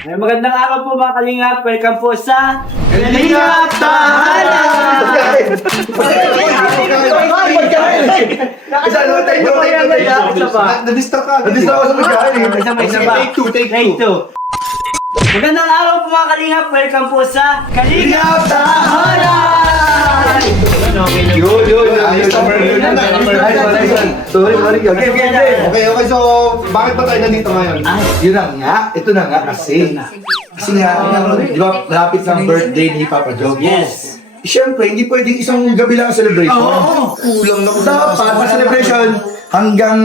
Magandang araw po mga kalingap. Welcome po sa Kalingap Tahanan! Na-distract ka sa pagkain. Take two. Magandang araw po mga kalingap. Welcome po sa Kalingap Tahanan! Sorry. Okay, so bakit ba tayo nandito ngayon? Yun na nga, ito na nga kasi. Kasi nga, di ba, lapit ng birthday ni Papa Joe? Yes. Siyempre, hindi pwedeng isang gabi lang ang celebration. Kulang na. Dapat, ang celebration hanggang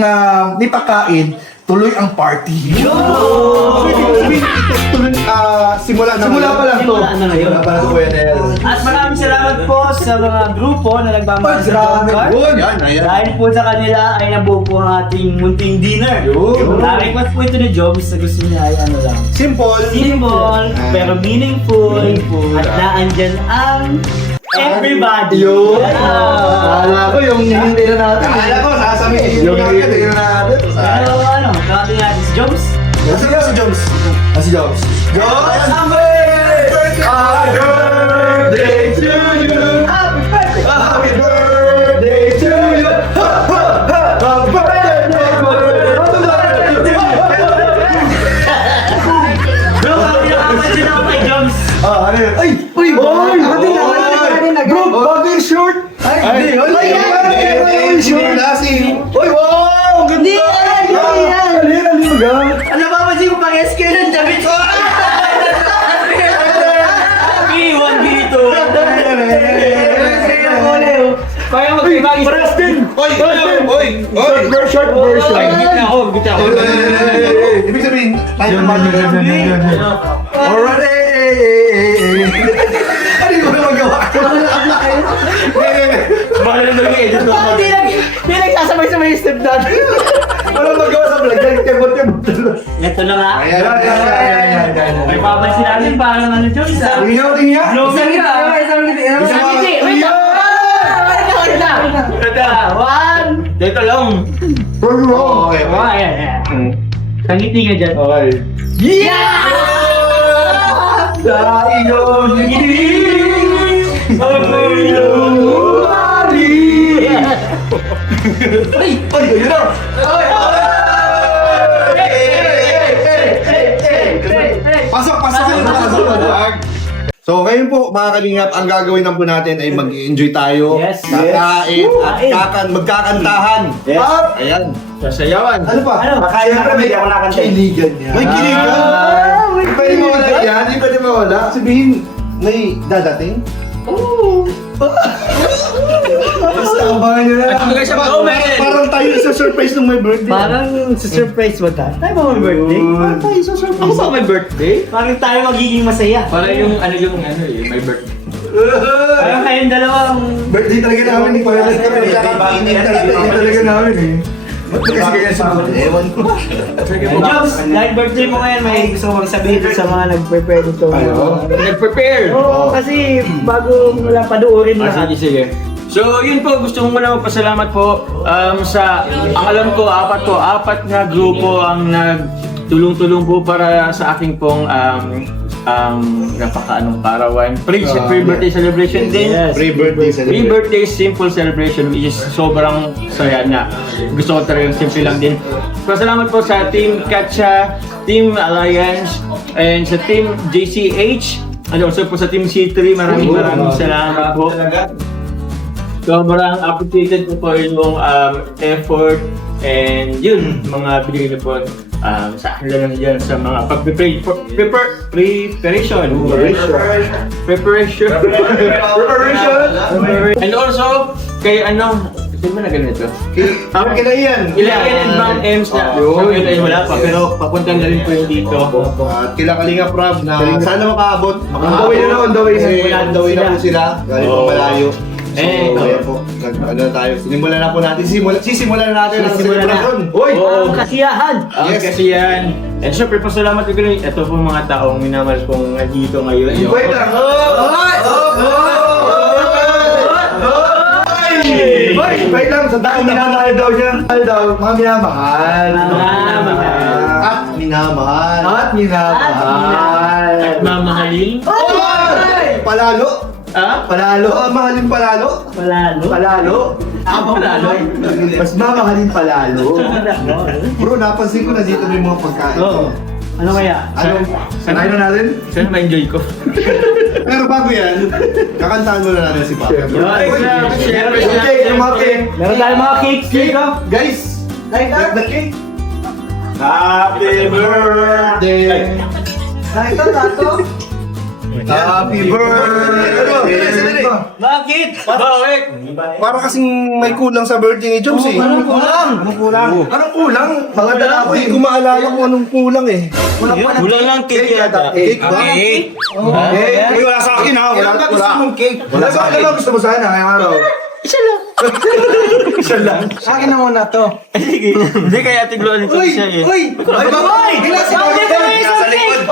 may pagkain, tuloy ang party. So, ibig sabihin, ito tuloy, simula pa lang to. Simula na ngayon. Simula pa lang to, Kuya Nel. At maraming salamat po sa mga grupo na nagmamahal sa Bongkar. Dahil po sa kanila ay nabuo po ang ating munting dinner. Na-request po ito ni Jobs na gusto niya ay ano lang. Simple, pero meaningful. At naandyan ang everybody. Akala ko yung hindi na natin. Akala ko, sasabihin yung hindi na natin. Pero ano, kating natin si Jobs. Si Jones. Si Jones. Jones! Happy birthday to you! Happy birthday to you! Happy birthday! Bro, pinakapansin ako kay Jobs. Ano yun? Ay! Uy! Bro, bago yung short! Ay! Uy! Wow! Ganda! Ano ba? Alam ba kasi kung pang-SK ng damit ko? B1B2. Kaya mag-ibang Preston! Short version! Gitna ako. Ibig sabihin, tayo naman alright! Ano yung magawa? Baka na nang edit mo. Di nagsasabay-sabay yung step natin. Ano magawa sa vlog? Tebot-tebot. Ito na nga. Ayan. May papansin natin parang ano Diyos. Tingnan. Isang ngiti. Wait lang. One. Dito lang. Okay. Ayan. Tangiti ka dyan. Okay. Yeah! Sa iyong ngiti, ako'y lumari. Ay, yun na! Pasok! So ngayon po mga kalingap, ang gagawin lang po natin ay mag-enjoy tayo, Yes. kakain, at magkakantahan. Yes. Ayan. Sasayawan. Ano pa? Ano? Siyempre may kiligan niya. May kiligan? Hindi pwede mawala yan. Hindi pwede mawala. Sabihin, may dadating? Oo. Basta abangan nyo na. Parang tayo isa-surprise nung may birthday. Parang surprise ba tayo? Tayo ba may birthday? Parang tayo isa-surprise. Ako ba may birthday? Parang tayo magiging masaya. Para yung may birthday. Parang kayong dalawang... Birthday talaga namin ni Kuya Nel. Kakapinig talaga namin eh. Ba't kasi kaya sumunod? Ewan ko. Jobs, dahil birthday mo ngayon, may gusto ko bang sabihin sa mga nag-prepare dito. Nag-prepare. Oo, kasi bago wala panuorin lahat. Sige. So, yun po, gusto ko muna magpasalamat po sa, ang alam ko, apat na grupo ang nagtulong-tulong po para sa aking pong napaka-anong parawan. Pre-birthday celebration din. Yes. Pre-birthday celebration. Pre-birthday simple celebration which is sobrang saya na. Gusto ko talagang simple lang din. Pasalamat po sa Team Katsa, Team Alliance, and sa Team JCH, and also po sa Team C3. Maraming salamat po. Sobrang appreciated po yung effort and yun, mga binigay niyo po sa akin lang dyan sa mga preparation. And also, kay sino ba na ganito? Kila Ian. Ilan and Bang Ems na ay wala pa, pero papunta na rin po yung dito. At kila Kalinga Prab na sana makaabot. On the way On the way na po sila. Galing pang malayo. So, Eh, po. Sinimulan na po natin. Sisimulan na natin ang Sisimulan na. celebration. Ang kasiyahan! Yes. Kasi yan. And syempre, pasalamat ko rin. Ito po mga taong minamahal kong nandito ngayon. Wait lang. Wait lang. Sa taong minamahal daw siya. Mga minamahal. Minamahal. At minamahal. At minamahal. At mamahalin. Palalo. Ah? Palalo. Mahalin palalo. Palalo. Palalo. Palalo. Mas mamahalin palalo. Bro, napansin ko na dito may mga pagkain. Oo. Ano kaya? Ano? Sanayin na natin? Sana ma-enjoy ko. Pero bago yan, kakantaan mo na natin si Papa. Siyempre, Okay, yung mga cake. Meron tayong mga cakes dito. Guys, like the cake. Happy birthday. Happy birthday. Bakit? Bakit? Para kasing may kulang sa birthday ni Joms eh. Anong kulang? Anong kulang? Anong kulang? Mga dala ko Hindi eh. ko maalala kung anong kulang eh. Kulang lang cake yata. Cake ba? Cake? Eh, wala sa akin ha. Wala. Gusto mong cake. Wala sa akin. Gusto mo sana ngayong araw. Isa lang. Sa akin na muna to. Sige. Hindi kaya tiglo nito siya eh. Ay, babay! Ilan si Bakit Papa? may isang Nasa likod. cake?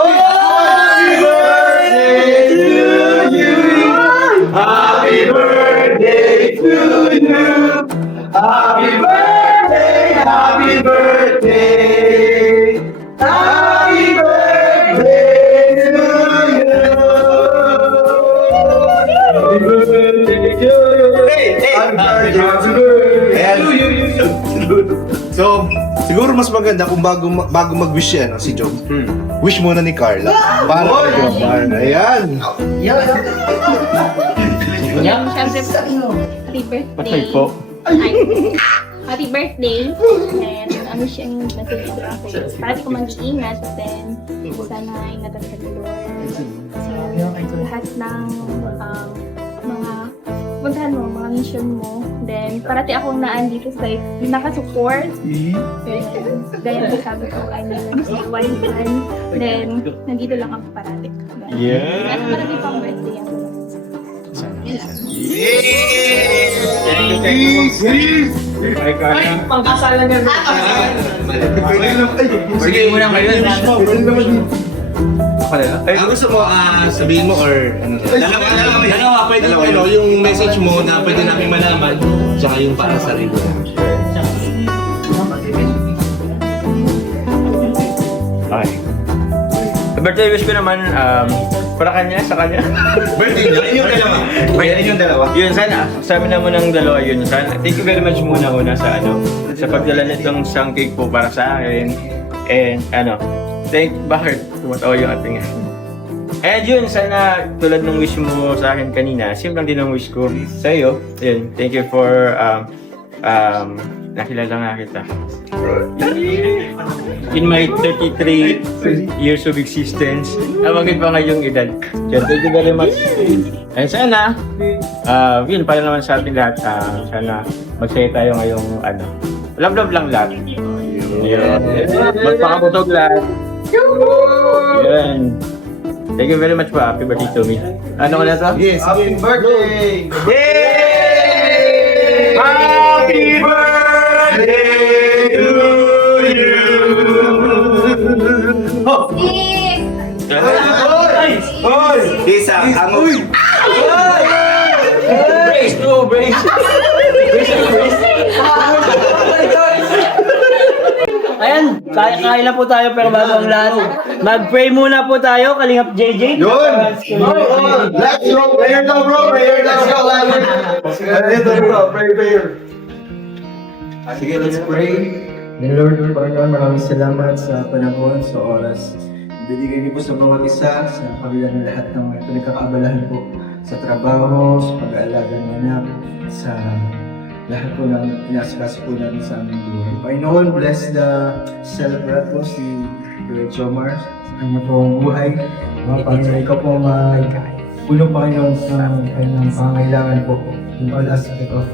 Happy birthday to you. Happy birthday, happy birthday. Happy birthday to you. Happy birthday to you. Happy birthday to you. So, siguro mas maganda kung bago mag-wish yan, si Job. Wish muna ni Carla. Para kay Job. Ayan. Siyempre po, happy birthday. Patay po. Ay, happy birthday. And ano siyang message ko ako. Parati ko mag-iingat. Then, sana ingatan ka ni Lord. So, lahat ng mga puntahan mo, mga mission mo. Then, parati akong naandito sa nakasupport. Dahil sabi ko, I never say one man. Then, nandito lang ako parati. Yeah. At marami pang birthday ako. Ay, kaya. Pangkasalan niya. Sige muna ngayon. Ay, gusto mo sabihin mo or ano? Dalawa, pwede ano, yung message mo na pwede namin malaman, tsaka yung para sa sarili. Okay. Birthday wish ko naman, para kanya, sa kanya. Birthday niya, yun yung dalawa. Yun yung dalawa. Yun, sana. Sabi naman ng dalawa yun. Sana. Thank you very much muna sa sa pagdala nitong isang cake po para sa akin. And bakit? Tumatawa yung ating And yun, sana tulad ng wish mo sa akin kanina, same lang din ang wish ko sa iyo. Yun, thank you for nakilala nga kita. In my 33 years of existence, awagin pa ngayong edad. Thank you very much. And sana, yun, para naman sa ating lahat, sana magsaya tayo ngayong love lang lahat. Yun. Magpakabutog lahat. Yun. Thank you very much po. Happy birthday to me. Ano ko na to? Yes, happy birthday! Yay! Happy birthday to you. Hoy! Isa, ang Brace to brace. Ayan, kaya na po tayo pero bago ang lahat, mag-pray muna po tayo, Kalingap JJ. Yun! Let's go! Prayer daw bro! Prayer! Let's go! Prayer! Sige, let's pray. The Lord, Panginoon, maraming salamat sa panahon, sa oras. Binigay niyo po sa bawat isa, sa kabila ng lahat ng pinagkakaabalahan po sa trabaho, sa pag-aalaga ng anak, sa lahat po ng inasikaso po namin sa aming buhay. Panginoon, bless the celebrant po, si Brother Jomar, sa kanyang pong buhay. Mga Panginoon, ikaw po puno Panginoon sa kanyang pangangailangan po in all aspect of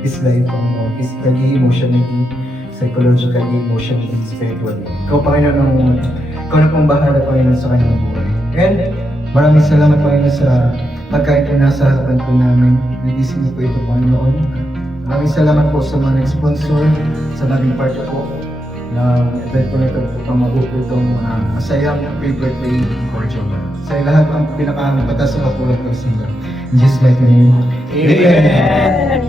his life, Panginoon, physically, emotionally, psychologically, emotionally, spiritually. Ikaw, Panginoon, ikaw na pong bahala, Panginoon, sa kanyang buhay. And maraming salamat, Panginoon, sa pagkain po nasa harapan po namin. Nagising niyo po ito, Panginoon. Maraming salamat po sa mga nag-sponsor, sa naging part po ng event po nito upang mabuo itong masayang pre-birthday for Joe. Sa lahat ang pinaka-patas sa kapulat ko sa inyo. In Jesus' mighty name. Amen!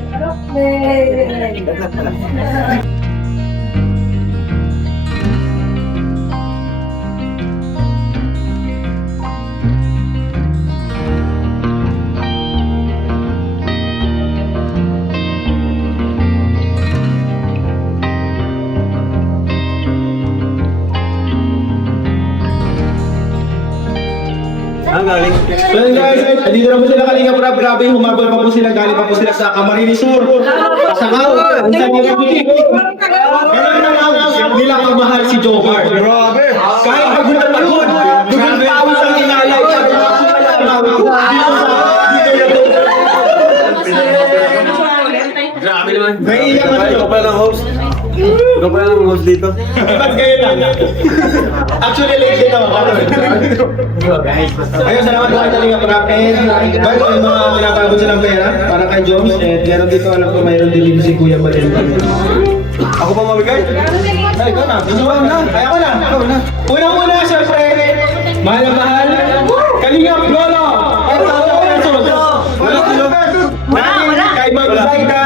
So yun guys, dito na po sila Kalinga Prab. Grabe, humabol pa po sila. Galing pa po sila sa Camarines Sur. Sa Kao. Ang saan nila pinipig. Ganun na lang nila kamahal si Joker. Grabe. Kahit pagod na pagod. Dugang tawis ang inalay. Grabe naman. Naiiyak na siya. Ikaw pa lang host dito. Ba't kayo lang? Actually, late din ako. Ayun, salamat po kay Kalinga Prab. And bago yung mga pinapagod silang pera para kay Joms. And meron dito, alam ko mayroon din si Kuya Balin. Ako pa mabigay? Ay, ikaw na. Gusto mo na. Ay, ako na. Unang-una, syempre, mahal na mahal. Kalinga Lolo. Wala. Kay Magbay ka.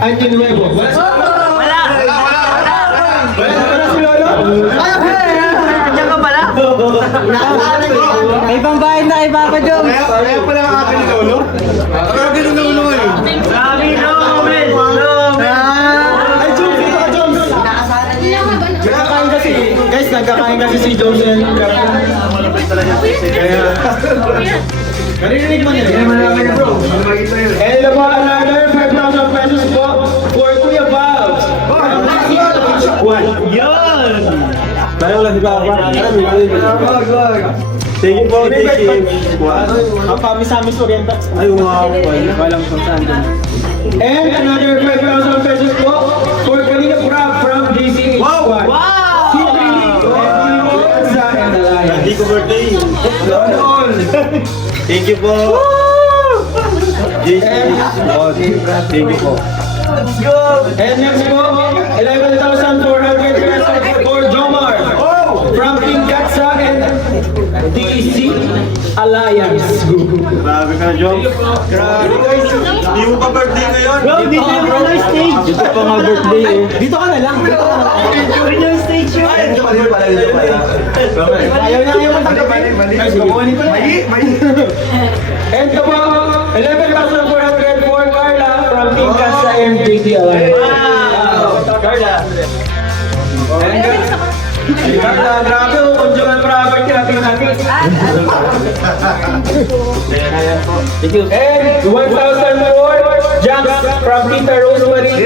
Anton Nuevo. Wala si Lolo. Diyan ka pala? May pambayad na kay Papa Joms. Kaya pala ang akin ni Lolo? Ang akin ni Lolo ngayon. Sabi Nomen! Ay, Joms, dito ka, Joms. Nagkakain kasi. Guys, nagkakain kasi si Joms. Kaya... Narinig mo nila. And the mga another 5,000 pesos po for Kuya Babs. Yun! Tayo lang si Papa. Thank you po, thank you. Ang pamis-amis oriental. Ay, wow. Walang kung saan dun. And another 5,000 pesos po for Kalinga Prab from DCH Squad. Wow! Si Trini and sa Alliance. Hindi ko birthday. Thank you po. Thank you po. And next po, 11,400 pesos for Jomar from Team Katsa and DC Alliance Group. Grabe ka, Jom. Grabe guys. Hindi mo pa birthday ngayon. Bro, dito yung mga stage! Dito pa nga birthday eh. Dito ka na lang. Yun yung stage yun! Ayaw mo tanggapin. Guys, kukunin ko na. And ito po, 11,400 for Carla from Team Katsa and JT Alliance. Wow! Carla! Carla, grabe o, conjugal property natin natin. And 1,000 more, Jax from Tita Rosemary.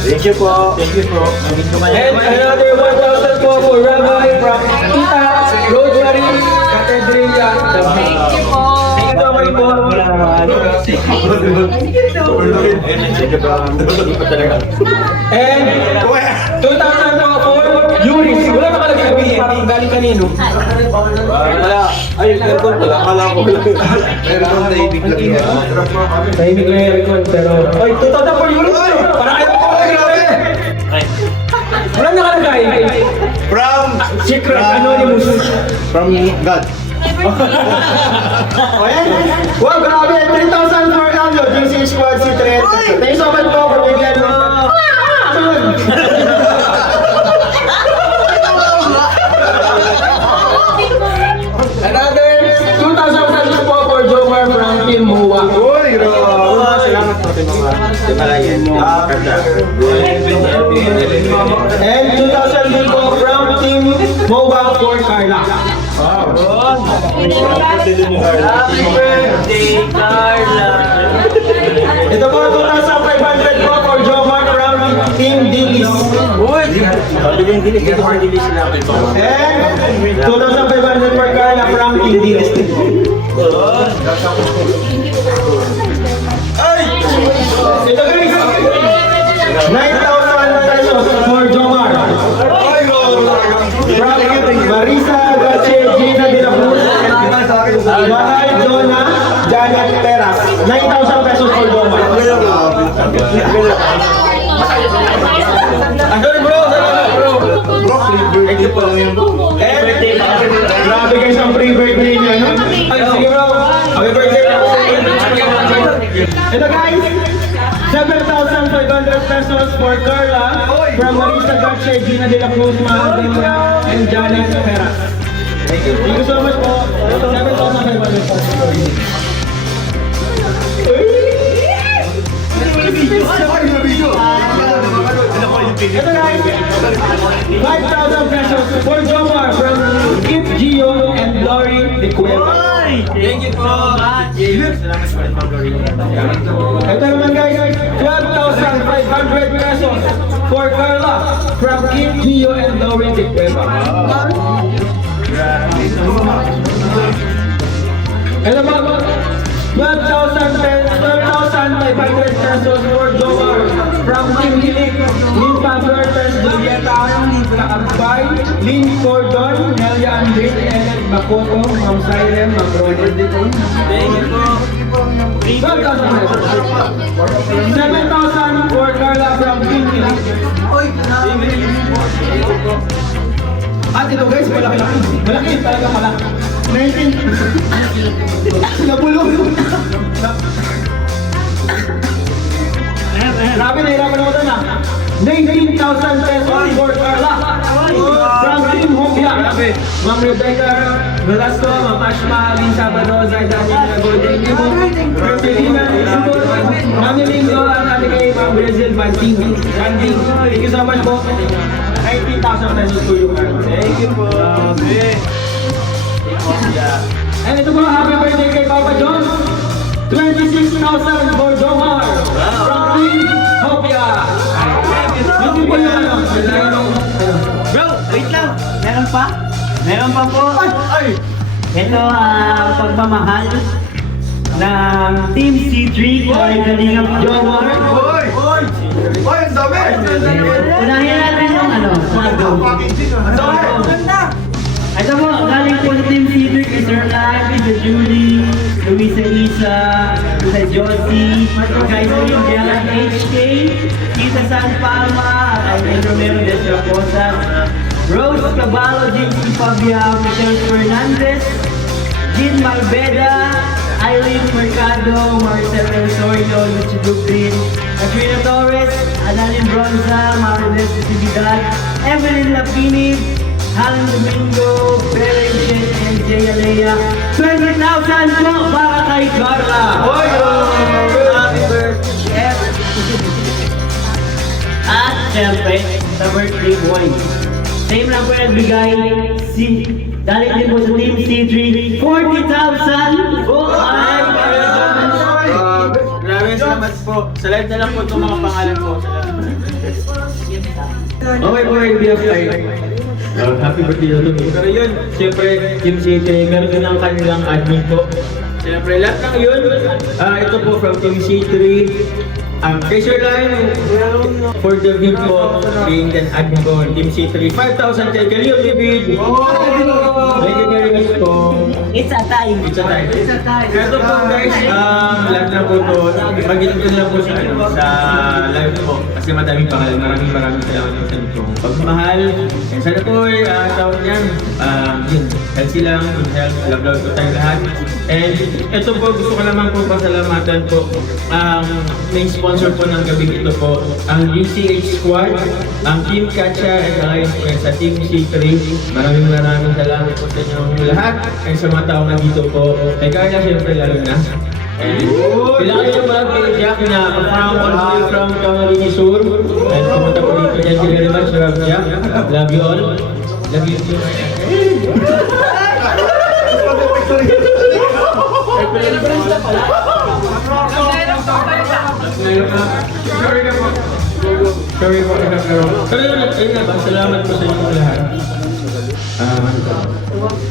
Thank you po. Thank you po. And another 1,000 po for Rabbi from Tita Rosemary Cathedrilla. Thank you po. Thank you so much po. And 2,000 po for Yuris. Wala na kalagay ang bili, parang galing kanino. Wala. Ay, aircon pala. Akala ko. Pero ang naibig lang yan. Tahimik na yung record, pero... Ay, 2,000 for Yuris! Parang kayo po, grabe! Wala nakalagay. From Secret, anonymous. From God. Ayan. Wow, grabe. 3,000 for ano, GC Squad si Tret. Thank you so much po for bigyan mo. Another 2,000 pesos po for Jomar from Team Mua. Uy, Salamat po sa mga timalayan mo. And 2,000 din po from Team MOA for Carla. Happy birthday, Carla! Ito po, 2,500 po for Jomar from Team Dilis. Pabiling dilis. Dito ko dilis sila. And 2,500 for Carla from Team Dilis. Ito guys, 9,000 pesos for Jomar. From Marisa Gache, Gina de la Cruz, Mahal Jonah, Janet Teras. 9,000 pesos for Jomar. Andun bro, salamat bro. Thank you po lang yun. Grabe guys ang free birthday niya, no? Ay, sige bro. Happy birthday bro. Ito guys, 7,500 pesos for Carla from Marisa Gache, Gina de la Cruz, Mahal Jonah, and Janet Teras. Thank you so much po. 7,500 pesos. Ito guys, 5,000 pesos for Jomar from Kip Gio and Lori De Cueva. Thank you po. Salamat po rin, Ma'am Lori. Ito naman guys, 12,500 pesos for Carla from Kip Gio and Lori De Cueva. Ito naman, 12,500 pesos for Jomar from Team Hilik, Lin Pamperters, Julieta, Kaambay, Lin Cordon, Nelia Andrit, Ellen Makoto, Ma'am Siren, Ma'am Roger dito. Thank you po. 7,000 for Carla from Team Hilik. At ito guys, malaki-laki. Malaki talaga malaki. 19. Nabulong. Grabe, nahirapan ako doon ah. 19,000 pesos for Carla. From Team Hopia. Ma'am Rebecca Velasco, Ma'am Ashma, Alin Sabado, Zayda, Nina Golden, Fertilina, Mami Lindo, at ate kay Ma'am Brazil Banting. Thank you so much po. 19,000 pesos for you, Carla. Thank you po. And ito po, happy birthday kay Papa John. 26,000 for Jomar. From Team Hopia. Hindi po yung ano. Bro, wait lang. Meron pa? Meron pa po. Ito ang pagmamahal ng Team C3 kay Kalingap Jomar. Ang dami! Unahin natin yung ano. Ito po, galing po sa Team C3 kay Sir Lagi, kay Julie, Luisa Isa, kay Josie, kay Sir HK, Tita San Palma, kay Romero de Rosa, Rose Caballo, James Fabia, Michelle Fernandez, Jean Malveda, Eileen Mercado, Marcel Osorio, Lucy Dupree, Katrina Torres, Annalyn Bronza, Marites Tibidad, Evelyn Lapini, Alan Domingo, Beren Chen, and Jay Alea. 20,000 po para kay Carla! Happy birthday! At syempre, sa birthday boy. Same lang po nagbigay dahil din po sa Team C3, 40,000! Grabe, salamat po. Sa live na lang po itong mga pangalan ko. Okay po, BFI. Happy birthday to me. Pero yun, siyempre, Team C3, meron din ang kanilang admin po. Siyempre, lahat ng yun, ito po from Team C3. Kay Sir Lion, for the bid po, being an admin po, Team C3, 5,000 kay Kalio David. Thank you very much po. It's a time! It's a time. Ito po guys, lahat na po ito, mag-inom ko na po sa live po. Kasi madaming pangalan, maraming salamat po sa itong pagmamahal. And sana po tawag niyan, yun, healthy lang, good health, love po tayong lahat. And ito po, gusto ko naman po pasalamatan po ang main sponsor po ng gabing ito po, ang UCH Squad, ang Team Katcha and Alliance po sa Team C3. Maraming salamat po sa inyong lahat and sa mga tao nandito po. Kay Carla, siyempre lalo na. And kailangan nyo ba kay Jack na from all the way from Camarines Sur. And pumunta po dito. Thank you very much, Rob Jack. Love you all. Love you too. Sorry po, pero yun nga ba, salamat po sa inyo lahat.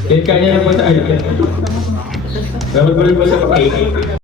Kaya kanya na po tayo. Salamat po rin po sa pag-ibig.